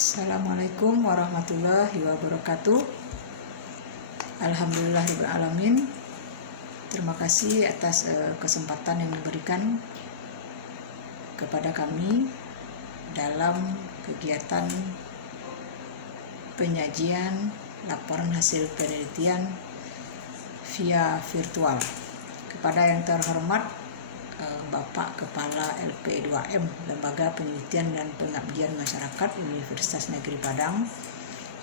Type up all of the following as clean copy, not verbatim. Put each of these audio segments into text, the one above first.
Assalamualaikum warahmatullahi wabarakatuh. Alhamdulillahirrahmanirrahim. Terima kasih atas kesempatan yang diberikan kepada kami dalam kegiatan penyajian laporan hasil penelitian via virtual. Kepada yang terhormat Bapak Kepala LP2M Lembaga Penelitian dan Pengabdian Masyarakat Universitas Negeri Padang,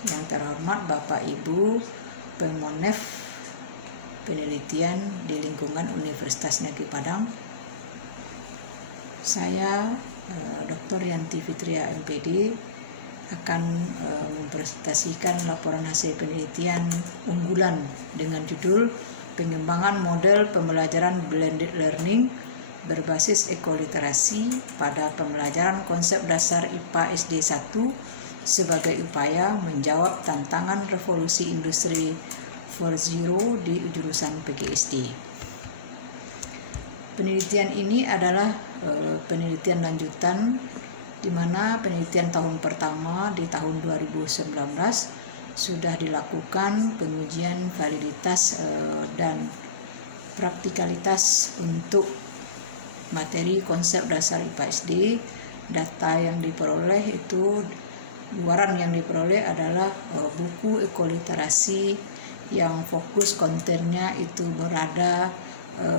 yang terhormat Bapak Ibu Pemonef Penelitian di lingkungan Universitas Negeri Padang, saya Dr. Yanti Fitria MPD akan mempresentasikan laporan hasil penelitian unggulan dengan judul pengembangan model pembelajaran blended learning berbasis ekoliterasi pada pembelajaran konsep dasar IPA SD 1 sebagai upaya menjawab tantangan revolusi industri 4.0 di jurusan PGSD. Penelitian ini adalah penelitian lanjutan, di mana penelitian tahun pertama di tahun 2019 sudah dilakukan pengujian validitas dan praktikalitas untuk materi konsep dasar IPA SD. Data yang diperoleh itu, luaran yang diperoleh adalah buku ekoliterasi yang fokus kontennya itu berada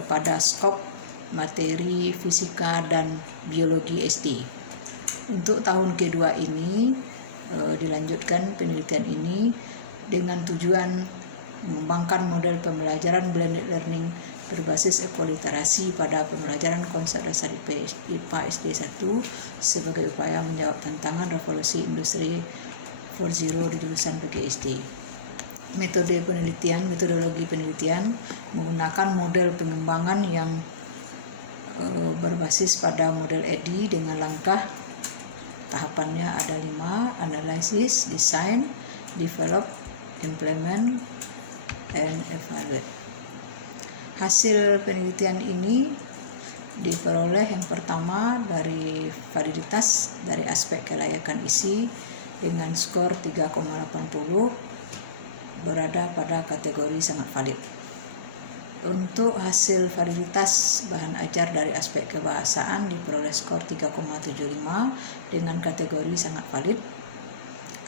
pada skop materi fisika dan biologi SD. Untuk tahun kedua ini dilanjutkan penelitian ini dengan tujuan mengembangkan model pembelajaran blended learning berbasis ekoliterasi pada pembelajaran konsep dasar IPA SD 1 sebagai upaya menjawab tantangan revolusi industri 4.0 di jurusan PGSD. Metodologi penelitian menggunakan model pengembangan yang berbasis pada model EDI dengan langkah tahapannya ada 5: analysis, design, develop, implement, and evaluate. Hasil penelitian ini diperoleh yang pertama dari validitas dari aspek kelayakan isi dengan skor 3,80 berada pada kategori sangat valid. Untuk hasil validitas bahan ajar dari aspek kebahasaan diperoleh skor 3,75 dengan kategori sangat valid.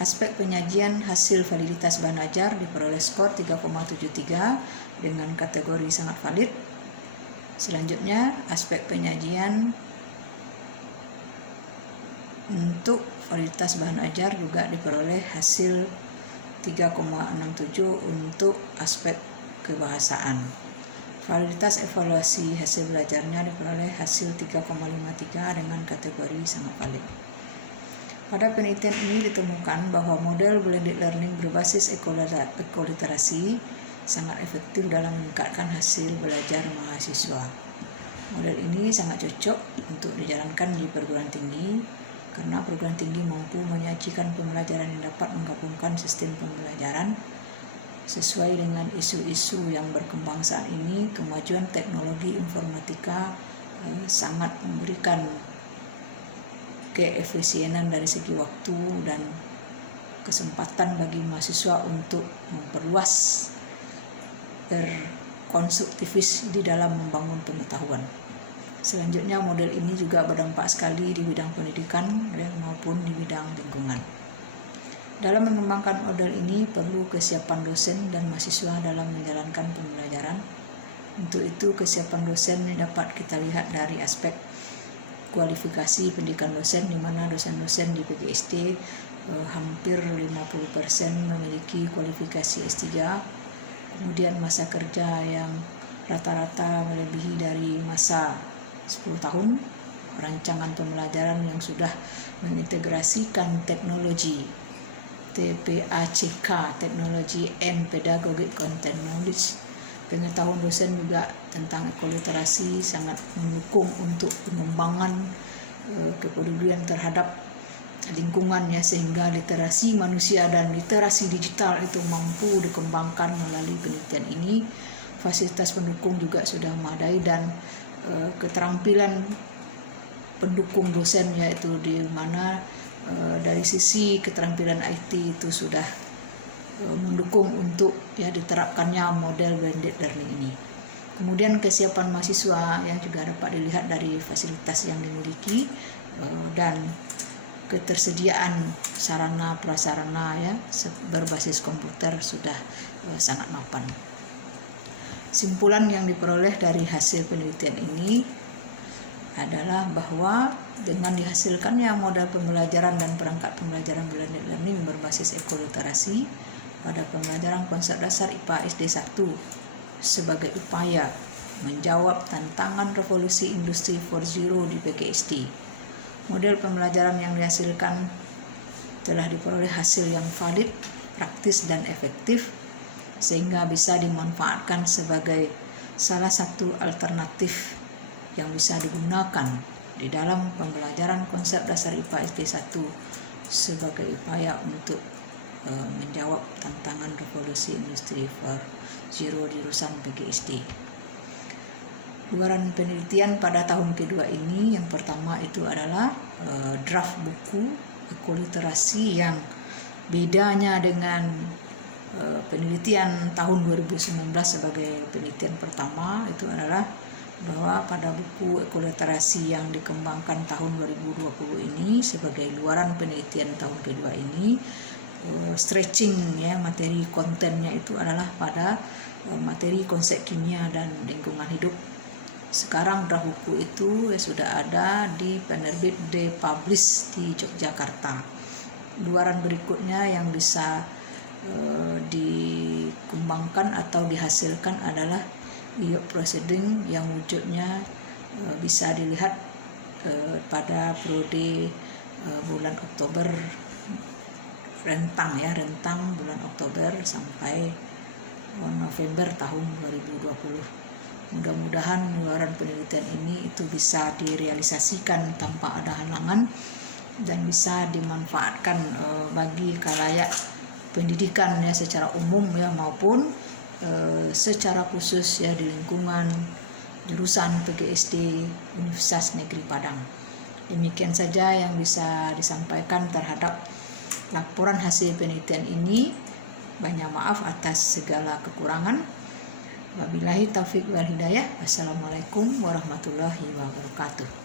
Aspek penyajian hasil validitas bahan ajar diperoleh skor 3,73 dengan kategori sangat valid. Selanjutnya, aspek penyajian untuk validitas bahan ajar juga diperoleh hasil 3,67 untuk aspek kebahasaan. Validitas evaluasi hasil belajarnya diperoleh hasil 3,53 dengan kategori sangat valid. Pada penelitian ini ditemukan bahwa model blended learning berbasis ekoliterasi sangat efektif dalam meningkatkan hasil belajar mahasiswa. Model ini sangat cocok untuk dijalankan di perguruan tinggi karena perguruan tinggi mampu menyajikan pembelajaran yang dapat menggabungkan sistem pembelajaran sesuai dengan isu-isu yang berkembang saat ini. Kemajuan teknologi informatika sangat memberikan keefisienan dari segi waktu dan kesempatan bagi mahasiswa untuk memperluas berkonstruktivis di dalam membangun pengetahuan. Selanjutnya, model ini juga berdampak sekali di bidang pendidikan maupun di bidang lingkungan. Dalam mengembangkan model ini perlu kesiapan dosen dan mahasiswa dalam menjalankan pembelajaran. Untuk itu, kesiapan dosen dapat kita lihat dari aspek kualifikasi pendidikan dosen, di mana dosen-dosen di PGSD hampir 50% memiliki kualifikasi S3. Kemudian masa kerja yang rata-rata melebihi dari masa 10 tahun. Rancangan pembelajaran yang sudah mengintegrasikan teknologi TPACK, teknologi and pedagogic content knowledge. Pengetahuan dosen juga tentang ekoliterasi sangat mendukung untuk pengembangan kepedulian terhadap lingkungannya, sehingga literasi manusia dan literasi digital itu mampu dikembangkan melalui penelitian ini. Fasilitas pendukung juga sudah memadai dan keterampilan pendukung dosen, yaitu di mana dari sisi keterampilan IT itu sudah mendukung untuk diterapkannya model blended learning ini. Kemudian kesiapan mahasiswa juga dapat dilihat dari fasilitas yang dimiliki dan ketersediaan sarana prasarana berbasis komputer sudah sangat mapan. Simpulan yang diperoleh dari hasil penelitian ini adalah bahwa dengan dihasilkannya model pembelajaran dan perangkat pembelajaran blended learning berbasis ekoliterasi pada pembelajaran konsep dasar IPA SD 1 sebagai upaya menjawab tantangan revolusi industri 4.0 di PGSD. Model pembelajaran yang dihasilkan telah diperoleh hasil yang valid, praktis dan efektif sehingga bisa dimanfaatkan sebagai salah satu alternatif yang bisa digunakan di dalam pembelajaran konsep dasar IPA SD 1 sebagai upaya untuk menjawab tantangan revolusi industri 4.0 di lulusan PGSD. Luaran penelitian pada tahun kedua ini yang pertama itu adalah draft buku ekoliterasi yang bedanya dengan penelitian tahun 2019 sebagai penelitian pertama itu adalah bahwa pada buku ekoliterasi yang dikembangkan tahun 2020 ini sebagai luaran penelitian tahun kedua ini stretching materi kontennya itu adalah pada materi konsep kimia dan lingkungan hidup. Sekarang draft buku itu sudah ada di penerbit The Publish di Yogyakarta. Luaran berikutnya yang bisa dikembangkan atau dihasilkan adalah IOP proceeding yang wujudnya bisa dilihat pada periode bulan Oktober rentang bulan Oktober sampai November tahun 2020. Mudah-mudahan luaran penelitian ini itu bisa direalisasikan tanpa ada halangan dan bisa dimanfaatkan bagi khalayak pendidikan secara umum maupun secara khusus di lingkungan jurusan PGSD Universitas Negeri Padang. Demikian saja yang bisa disampaikan terhadap laporan hasil penelitian ini. Banyak maaf atas segala kekurangan. Wabillahi taufiq wal hidayah. Wassalamualaikum warahmatullahi wabarakatuh.